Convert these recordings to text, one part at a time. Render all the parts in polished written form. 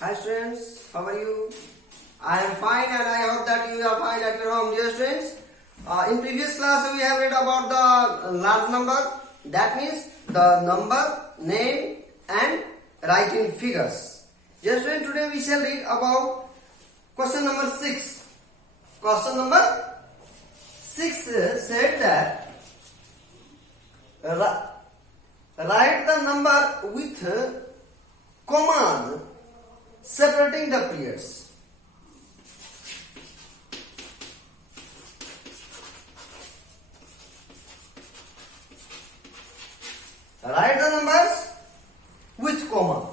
Hi students, how are you? I am fine and I hope that you are fine at your home, dear students. In previous class we have read about the large number. That means the number, name and writing figures. Dear students, today we shall read about question number 6. Question number 6 said that write the number with commas separating the periods. Write the numbers with comma.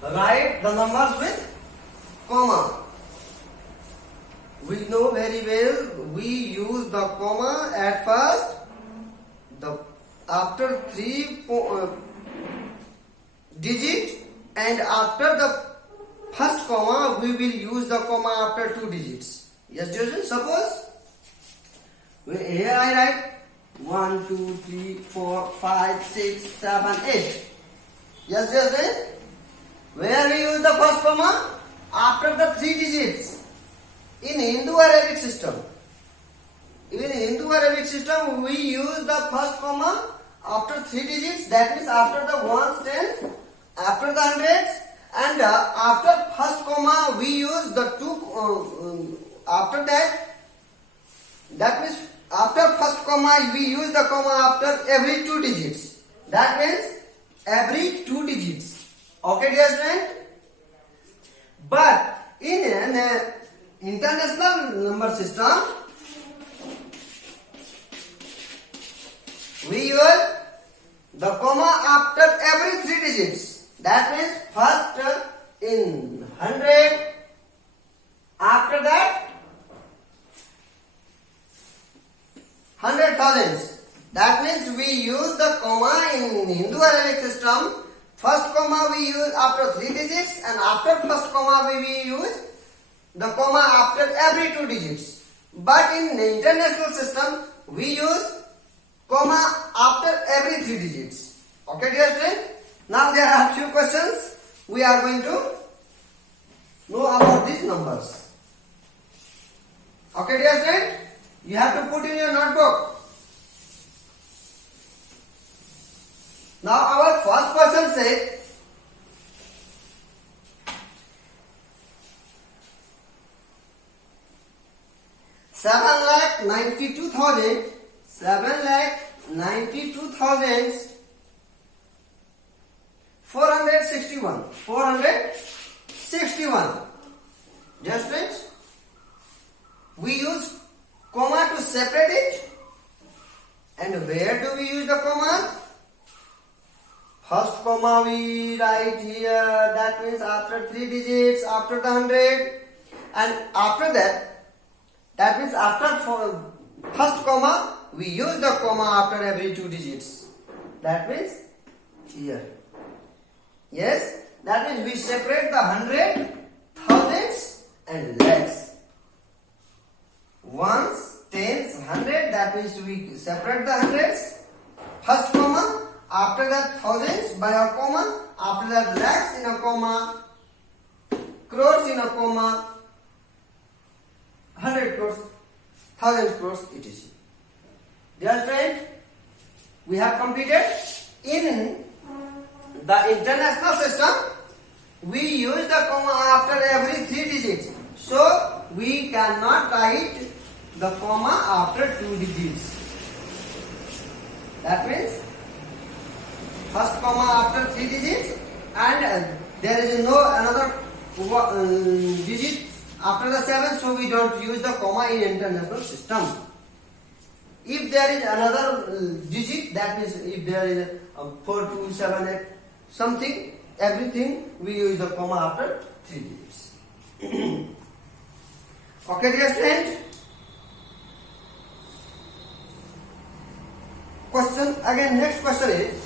Write the numbers with comma. We know very well we use the comma at first. After 3 digit and after the first comma we will use the comma after 2 digits. Yes, children. Suppose here I write 1, 2, 3, 4, 5, 6, 7, 8. Yes, children. Where we use the first comma? After the 3 digits. In Hindu Arabic system. In Hindu Arabic system, we use the first comma after 3 digits. That means after the ones, tens, after the hundreds, and after first comma we use the two. After that, that means after first comma we use the comma after every 2 digits. That means every 2 digits. Okay, dear student? But in an international number system, we use the comma after every 3 digits. That means first in 100, after that 100,000s. That means we use the comma in Hindu Arabic system. First comma we use after 3 digits and after first comma we use the comma after every 2 digits. But in the international system we use comma after every 3 digits. Okay, dear student? Now there are few questions we are going to know about these numbers. Okay, dear student? You have to put in your notebook. Now our first question says seven lakh 92,461. 461. Just friends, we use comma to separate it. And where do we use the commas? First comma we write here, that means after 3 digits, after the 100, and after that means after first comma we use the comma after every 2 digits. That means here. Yes, that means we separate the 100, thousands and lakhs. Ones, tens, 100, that means we separate the hundreds. First comma. After that thousands by a comma, after that lakhs in a comma, crores in a comma, 100 crores, 1000 crores, etc. Dear friend, we have completed. In the international system, we use the comma after every 3 digits. So, we cannot write the comma after 2 digits. That means first comma after 3 digits and there is no another digit after the 7, so we don't use the comma in international system. If there is another digit, that means if there is 4, 2, 7, 8, something, everything we use the comma after 3 digits. Okay, dear student? Question again, next question is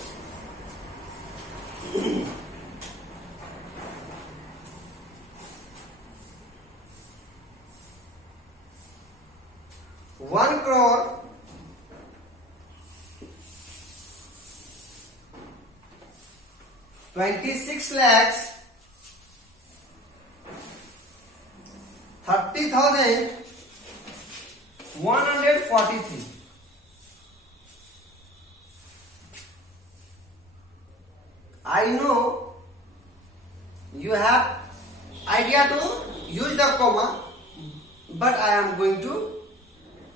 1 crore 26 lakhs 30,143. I know you have idea to use the comma, but I am going to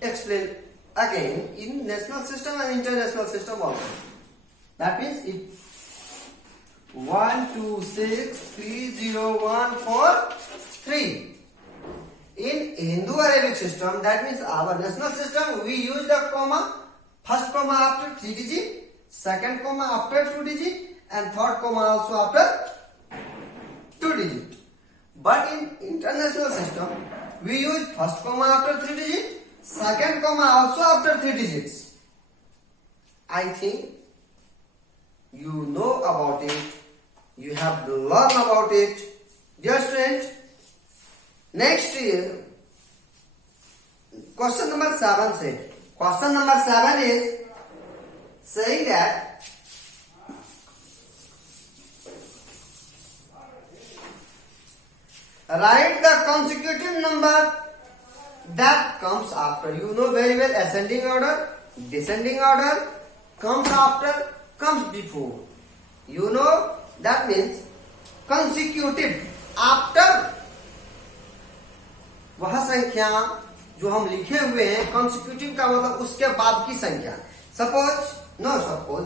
explain again in national system and international system also. That means it 1 2 6 3 0 1 4 3. In Hindu Arabic system, that means our national system, we use the comma, first comma after 3 digit, second comma after 2 digit, and third comma also after 2 digit. But in international system, we use first comma after 3 digit, second comma also after 3 digits. I think you know about it, you have learned about it. Dear students, next question number 7 said. Question number 7 is saying that write the consecutive number that comes after. You know very well, ascending order, descending order, comes after, comes before. You know, that means consecutive, after वह संख्या जो हम लिखे हुए हैं, consecutive का मतलब उसके बाद की संख्या. Suppose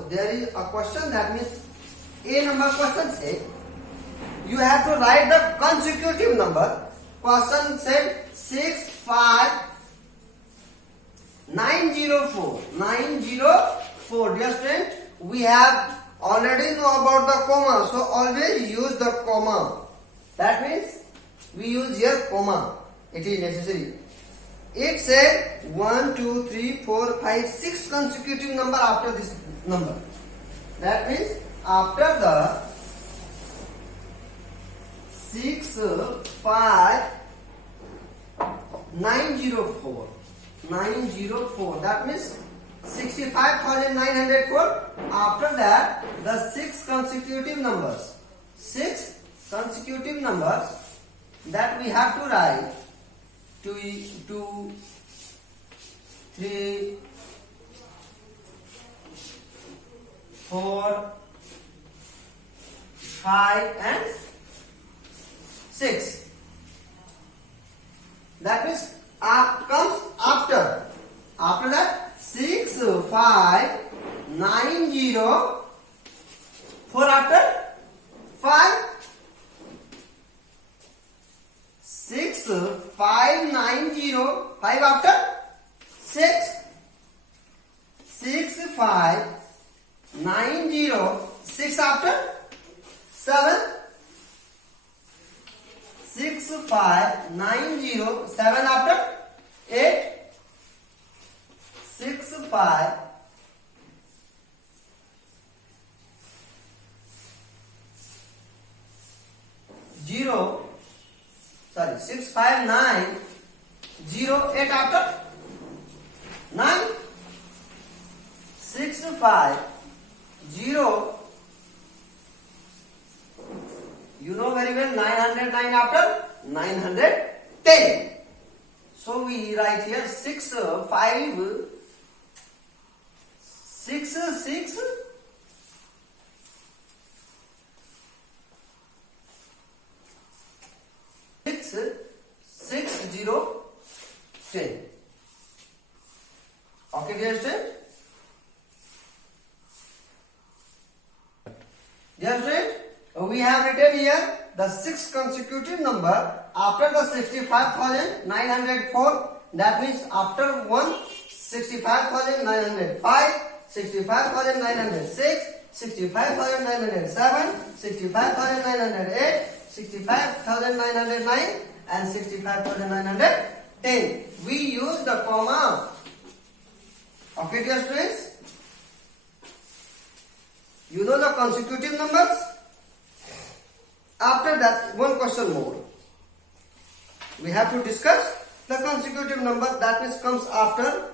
there is a question, that means A number question say you have to write the consecutive number. Question said 65904. 904. Dear student, we have already know about the comma, so always use the comma. That means we use here comma. It is necessary. It said 1 2 3 4 5 6 consecutive number after this number. That means after the 65904. That means 65,904. After that, the 6 consecutive numbers. 6 consecutive numbers that we have to write. 2, 3, 4, 5 and 6. That means comes after. After that 65904. After 5 6590. 5 after 6 6590. 6 after 7 6590. 7 after 8 65 6590. 8 after 9 650. You know very well, 909 after 910. So we write here 6 5 6 6 6 0 10. Okay, dear student. Dear student, we have written here the 6 consecutive number after the 65,904. That means after 1 65,905, 65,906, 65,907, 65,908, 65,909 and 65,910. We use the comma. Okay, dear students? You know the consecutive numbers? After that, one question more. We have to discuss the consecutive number that means comes after.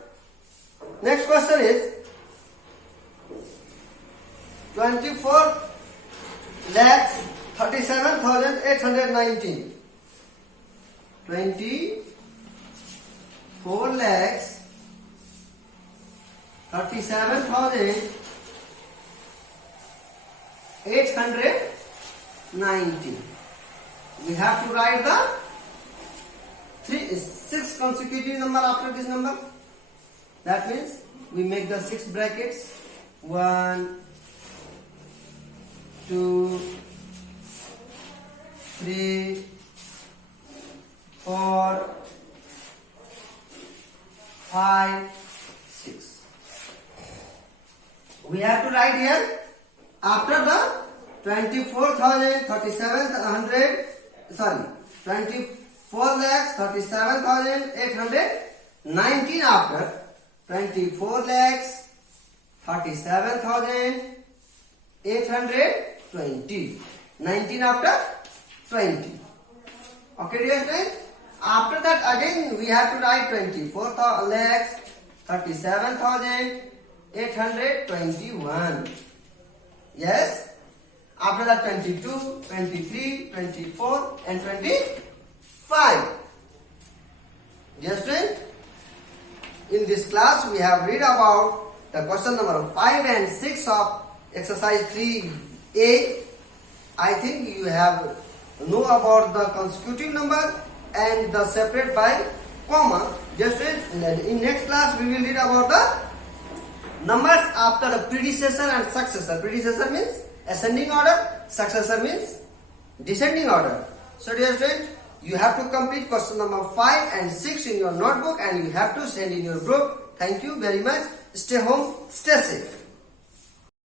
Next question is 24 lakhs 37,819. 24 lakhs 37,819. We have to write the 6 consecutive number after this number. That means we make the 6 brackets. 1, 2, 3, 4, 5, 6. We have to write here after the 24 lakhs 37,819 after 24 lakhs 37,820. 19 after 20. Okay, dear friends. After that again we have to write 24 lakhs 37,821. Yes. After that 22, 23, 24 and 25. Dear friends, in this class we have read about the question number 5 and 6 of exercise 3A. I think you have know about the consecutive number and the separate by comma. Just in next class we will read about the numbers after the predecessor and successor. Predecessor means ascending order, successor means descending order. So dear friends, you have to complete question number 5 and 6 in your notebook and you have to send in your group. Thank you very much. Stay home, stay safe.